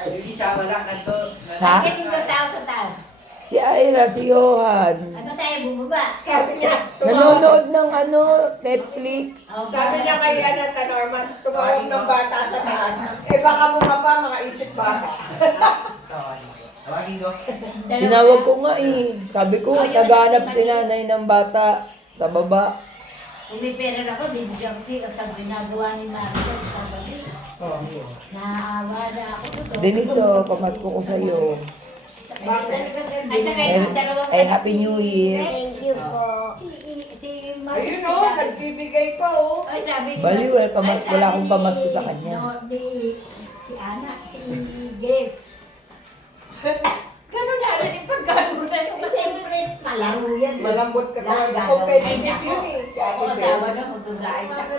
Hindi siya wala kanto. Ha? Kasi yung tao sa taas. Si Ira, si Johan. Ano tayo bumaba? Sabi niya, Nanonood ng Netflix. sabi niya kay Anata Norman, tumawag ng bata sa taas. Eh baka bumaba, mga isip bata. Tawagin ko. Tinawag ko nga eh. Sabi ko, naghanap si nanay ng bata sa baba. Kung may pera ako, bibigyan ko siya sa ginagawa ni Mario sa balik. Naaawa na ako doon. Deniso, pamasko ko sa'yo. At saka yung dalawang Ay, Happy New Year. Thank you po. Si Mario. Ayun o, nagbibigay pa o. Ay, sabi niya. Baliw, wala akong pamasko sa kanya. Si Ana, si Gabe. Gano'n na rin yung pagkano na yung Siyempre, malaro yan. Malambot ka talaga. Gagawin. Competitive yun eh. Si Ate Oo, Bel. asawa na, magagait ako.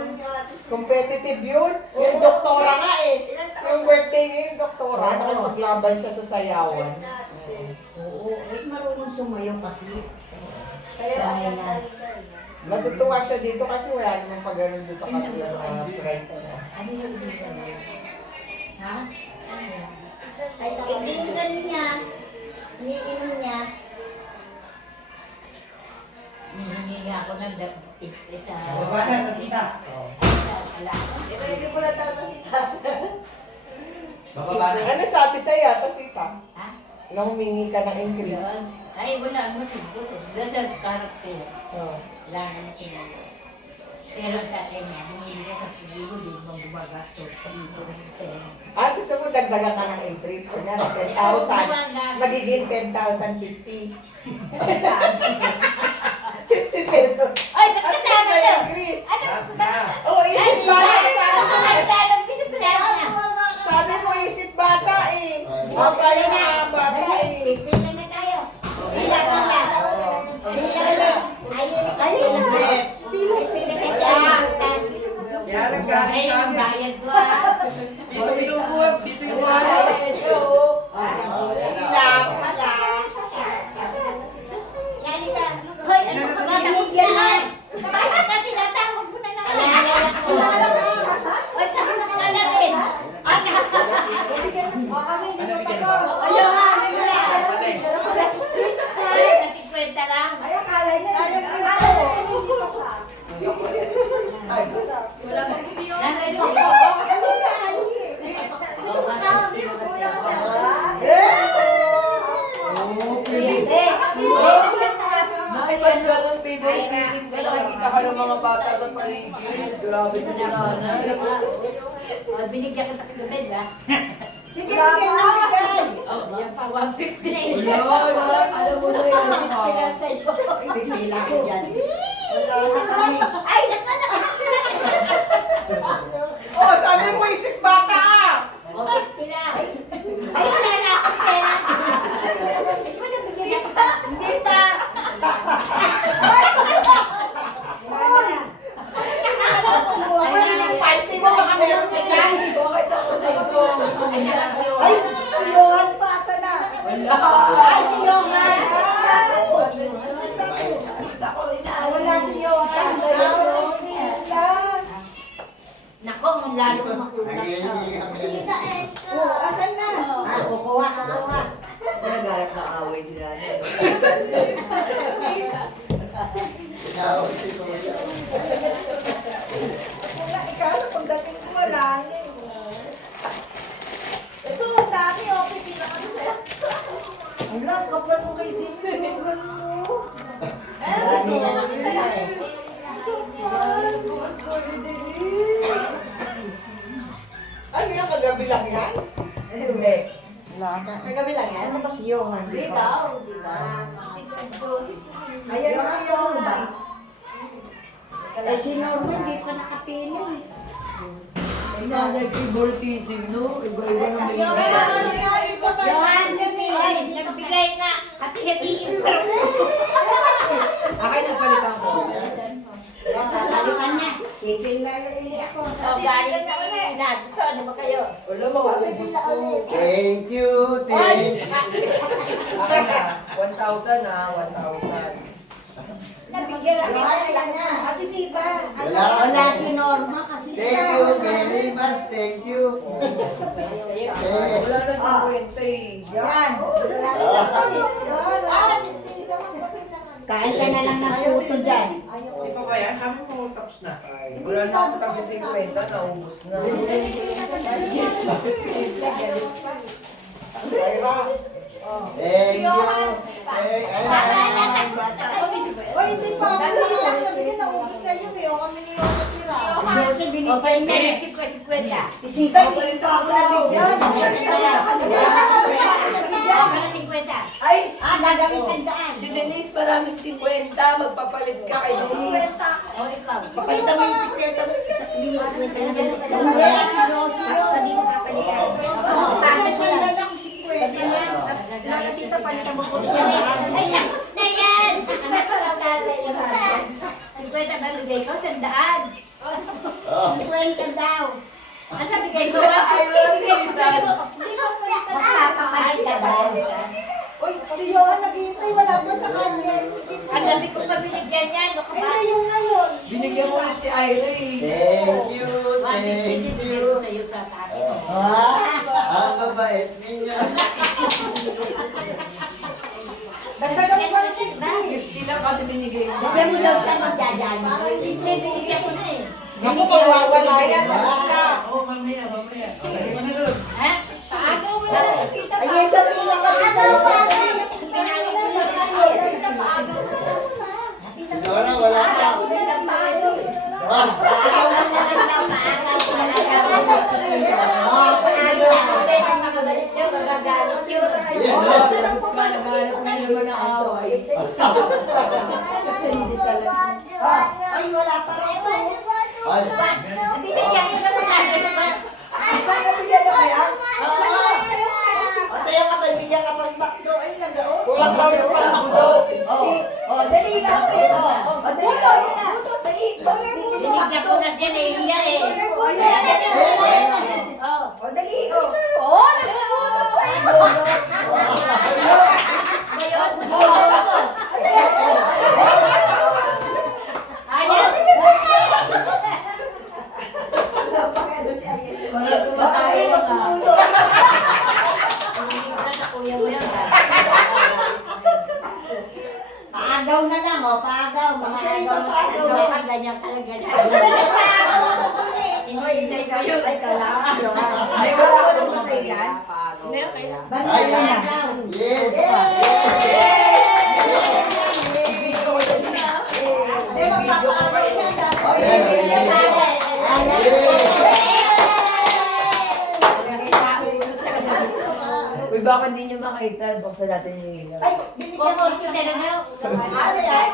Competitive yun. Yung doktora nga eh. Yung birthday niya yung doktora. Nakipaglaban siya sa sayawan. Oo, eh, marunong sumayaw kasi. Sanay na. Natutuwa siya dito kasi wala namang pag-aroon doon sa kabilang friends niya. Ano yung dito na? Ha? Ano yan? Hindi yung gano'n niya. Iniinom niya. Hinihingi nga ako ng isa. Baba na, tasita. Ala. Hindi ko na tatasita. Bababa na. Ano sabi sa'yo, Tasita? Ha? Na humingi ka ng increase. Yun. Ay, wala mo sigot eh. Dasal character. Oh. Wala naman sinabi. Pero dati nga, humingi ka sa siguro, di mo gumagastos. Dito ng pera. Gusto mo dagdagan ka ng increase. Kunyari, 10,000. Magiging 10,050. 50 pesos. Ay, bakit At kasama may to? increase. Ano? Oo, isip bata. Ay, dalang pinaprema na. Sabi mo, isip bata eh. Mabaya na bata eh. Pipila na tayo. Pila Ayan ka na. na. Pila na. Ayun. Yes. Pipila ka dyan. Kaya lang galing Ay, sa yung amin. bayad ko ah. Dito binubuhat, dito yung wala. Ilang. Yani ka. Hoy, ano ka ba? Tapos ka na. Bakit ka tinatawag mo na naman? Alalala ko. Hoy, tapos ka na rin. Ayaw nga. Bigla. Ay, kasi kwenta lang. Nasa yung Nakipag ka ng favoritism ka, nakikita ka ng mga bata sa paligid. Grabe ko si nanay. Binigyan ko sa kagabi, ha? Sige, bigyan na bigyan. Oh, yan pa, 150. Wala, alam mo na yan. Pinasay ko. Pipila ka dyan. Ay, naku. Oh, sabi mo, isip bata ah. Okay, pila. Ay, wala na akong pera. Ay, wala bigyan ako. Hindi pa. Wala nang party mo, baka meron ka dyan. Bakit ako na ito? Ay, si Johan pasa na. Wala. Ay, si Johan. Wala si Johan. Nako, lalo ko makulat. Oh, asan na? Kukuha. Nagarat na away si nanay. Wala, ikaw na pagdating ko, wala na eh. Ito, ang dami, okay, pila ka na sa'yo. Wala, kapal mo kay Dino. Gano'n mo. Marami na Ano yung kagabi lang yan? Hindi. Wala na. Kagabi lang yan? Ano ba si Johan? Dito, dito. Ayan Yung si ano Johan. ba? Eh, si Norman, hindi pa nakapili. Si nanay favoritism, no? Iba-iba na may Johan, yun eh. Ay, nagbigay nga. Hati-hatiin pa rin. Akin na palitan ko. Kalitan na. Pipil na rin ako. Oh, galing na ulit. Ito, ano ba kayo? Wala mo, ubus ko. Thank you, thank you. Akin na, 1,000 na, 1,000. Nabigyan ako. Wala na. Ate Sita. Wala. Wala si Norma kasi Thank you very much. Thank you. Wala na sa kwenta eh. Yan. Kain ka na lang ng puto dyan. Ito ba yan? Sabi mo tapos na. Wala na akong tagsa 50, naubos na. Thank you. Hey, ayan. Oy, hindi pa ako. Isang nabigyan na ubus sa iyo eh. O kami na yung natira. Kasi binigyan na yung 50. Sita, hindi pa ako nabigyan. Ay! Gagawin sandaan. Si Denise maraming 50, magpapalit ka kay Denise. O ikaw. Pakita mo yung sikleta mo. Isa kilos. Hindi, sino. Sabi mo kapalitan. Tatay sa lang 50. Lala Sita, palitan mo po sa daan. Ay, tapos na yan! Anak ko lang tatay yung husband. 50 ba bigay ko? Sandaan. 50 daw. Ano bigay ko? Ay, wala bigay ko sa'yo. Hindi ko magpapakain ka ba? Oy, si Johan nag-iisay. Wala pa sa kanya. Ang gabi ko pa binigyan yan. Ano ka ba? Hindi yung ngayon. Binigyan mo ulit si Ira eh. Thank you. Thank you. Sa'yo sa tatay. Ang babait ninyo. Dagdagan mo pa rin 50 lang kasi binigay mo. Bigyan mo daw siya magdadaan. Hindi, binigyan ko na eh. Naku, magwawala yan. Nasita. Oo, mamaya. Lagay mo na doon. Ha? Paagaw mo na lang kasi Ay, yes, sabi lang kami sa Pinagaw mo na lang. Paagaw mo na lang. Wala, wala pa. Paagaw mo na lang. Paagaw. Ah, Paagaw na lang daw. Paagaw. Paagaw. Pwede makabalik niyo. Magagalit yun. Naghanap ka na naman ng away. Hindi talaga. Ay, wala pa rin po. ay. Binigyan ko na lang. Ay, paano bigyan na kaya? Oo. O, sa'yo ka ba, bigyan ka pag bakdo. Ay, nag-o. Kulang daw yung pagbudo. O, dali na. O, dali na. Dali. Bibili Binigyan ko bakdo. na siya. Nahihiya eh. O, yan. Oo. O, dali. O, nag-uusap sa'yo. Ngayon. O, Ayaw. napakado si Agnes. Wala kumakain Ay, ka. magpuputo. Hindi ko na kuya mo yan. Paagaw na lang, o. Paagaw. Mga agaw na paagaw ka. Ganyan talaga na. Paagaw ako dun eh. Hinihintay ko yun. Ay, kalakas yun. Ay, Ay, wala wala ko walang masay yan. Ay, Paagaw. yeah. Ay, magpapaano yan. O, Uy, baka hindi nyo makita. Buksan natin yung ilaw. Ay, binigyan mo. Kung talaga. Ano yan?